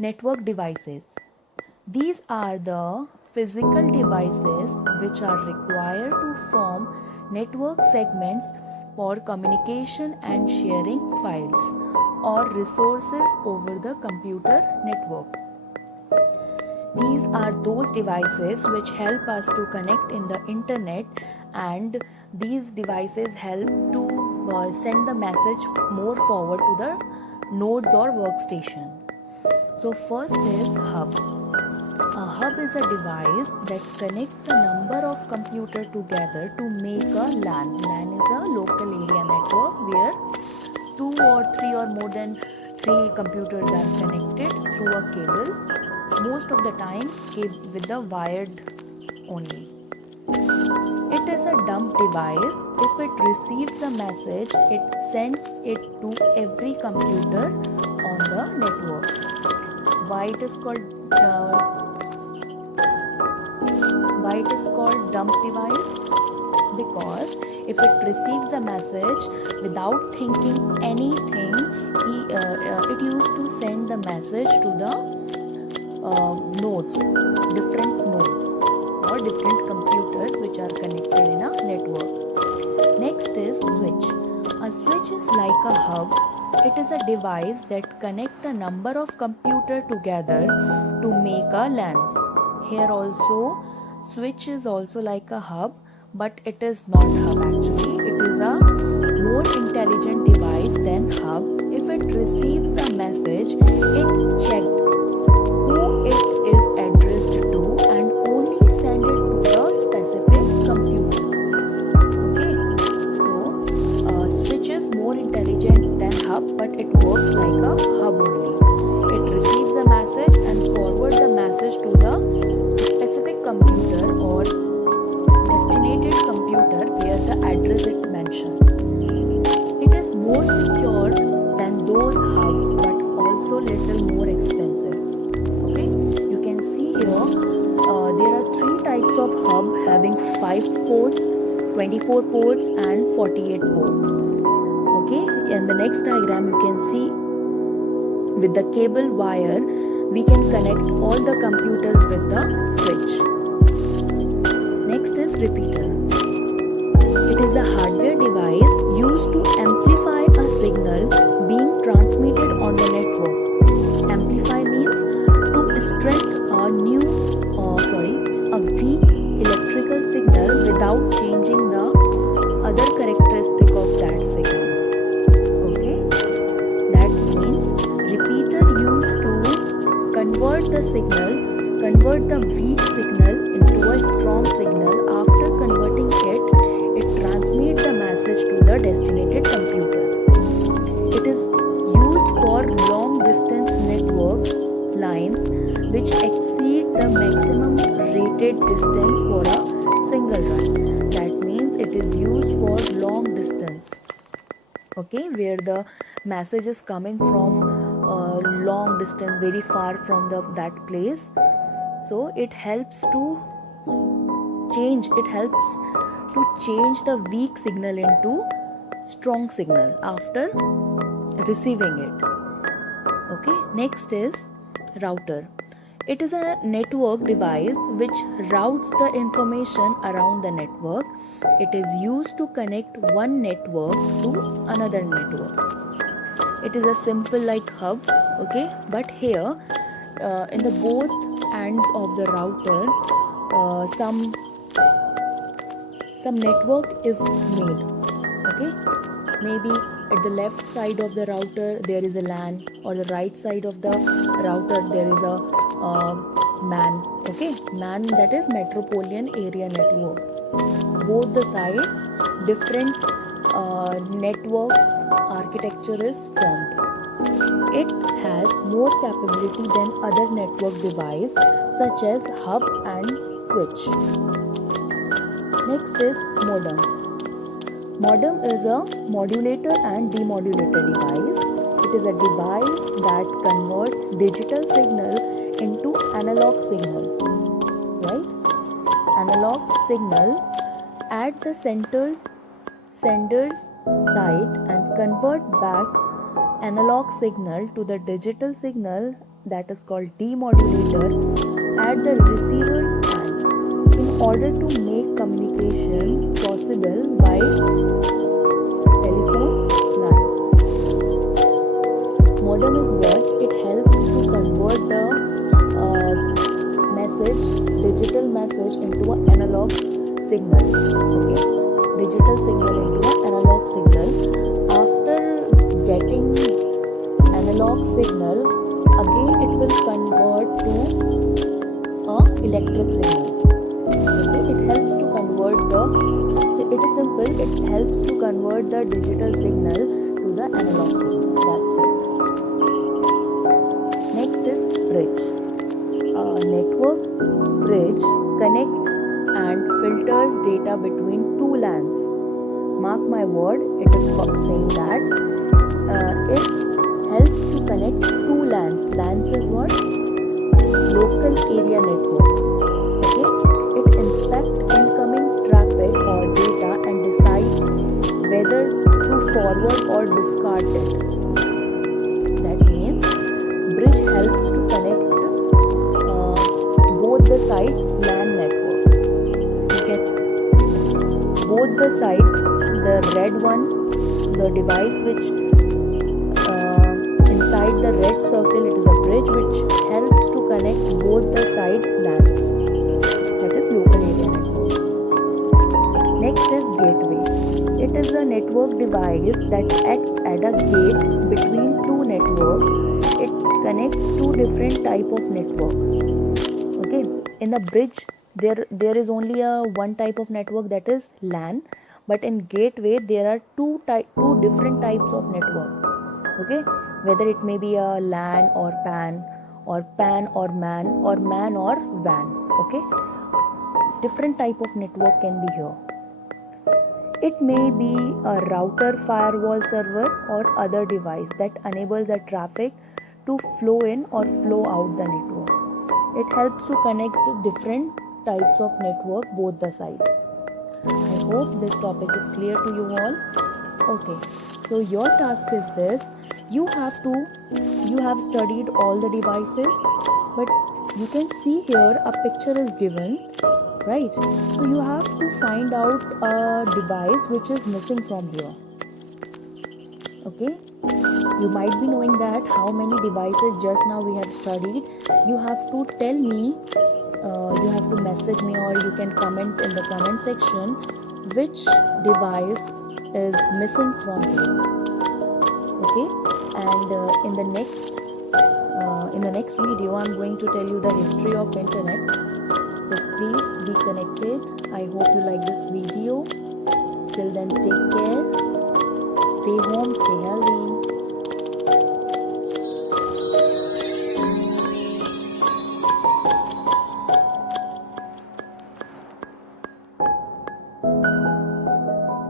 Network devices. These are the physical devices which are required to form network segments for communication and sharing files or resources over the computer network. These are those devices which help us to connect in the internet, and these devices help to send the message more forward to the nodes or workstation. So first is hub. A hub is a device that connects a number of computers together to make a LAN. LAN is a local area network where two or three or more than three computers are connected through a cable, most of the time with the wired only. It is a dump device. If it receives a message, it sends it to every computer on the network. Why it is called dump device? Because if it receives a message without thinking anything, it used to send the message to the different nodes or different computers which are connected in a network. Next is switch. A switch is like a hub. It is a device that connects a number of computers together to make a LAN. Here also, switch is also like a hub, but it is not hub actually. It is a more intelligent device than hub. If it receives a message, it checked who it is addressed to and only send it to the specific computer. Okay, so switch is more intelligent than hub, but it works like a hub only. It receives a message and forwards the message to the specific computer or designated computer where the address it mentioned. It is more secure than those hubs, but also little more expensive. Okay, you can see here there are three types of hub having 5 ports, 24 ports and 48 ports. Okay, in the next diagram you can see with the cable wire we can connect all the computers with the switch. Next is repeater. It is a hardware device used to amplify a signal being transmitted on the network. Amplify means to strengthen a weak electrical signal without changing the other characteristic of that signal. Okay, that means repeater used to convert the weak signal into a strong signal. After converting it transmits the message to the designated computer. It is used for long distance network lines which exceed the maximum rated distance for a single run. That means it is used for long distance. Okay, where the message is coming from long distance, very far from that place. So it helps to change the weak signal into strong signal after receiving it. Okay, next is router. It is a network device which routes the information around the network. It is used to connect one network to another network. It is a simple like hub, okay, but here in the both ends of the router some network is made. Okay, maybe at the left side of the router there is a LAN, or the right side of the router there is a MAN. Okay, MAN, that is Metropolitan Area Network. Both the sides different network architecture is formed. It has more capability than other network device such as hub and switch. Next is modem. Modem is a modulator and demodulator device. It is a device that converts digital signal into analog signal. Right? Analog signal at the sender's side and convert back analog signal to the digital signal that is called demodulator at the receiver's end in order to make communication possible by telephone line. Modem is what? It helps to convert the digital message into an analog signal. Okay, digital signal into an analog signal. After getting analog signal, again it will convert to a electric signal. Okay, it helps to convert it is simple, it helps to convert the digital signal to the analog signal. That's it. Next is bridge. A network bridge connects and filters data between two LANs. Mark my word, it is saying that it helps to connect two LANs. LANs is what? Local area network. Okay, it inspects incoming traffic or data and decides whether to forward or discard it. That means bridge helps to connect both the side LAN network. You get both the side, the red one, the device which inside the red circle, it is a bridge which helps to connect both the side LANs. That is local area network. Next is gateway. It is a network device that acts at a gate between two networks. It connects two different type of network. Okay, in a bridge there is only one type of network, that is LAN, but in gateway there are two different types of network. Okay, whether it may be a LAN or PAN or PAN or MAN or MAN or WAN. Okay, different type of network can be here. It may be a router, firewall, server or other device that enables the traffic to flow in or flow out the network. It helps to connect the different types of network, both the sides. I hope this topic is clear to you all. Okay, so your task is this. You have studied all the devices, but you can see here a picture is given, right? So you have to find out a device which is missing from here. Okay, you might be knowing that how many devices just now we have studied. You have to tell me, you have to message me or you can comment in the comment section which device is missing from here. Okay, and in the next video I'm going to tell you the history of internet. So please be connected. I hope you like this video. Till then, take care, stay home, stay healthy.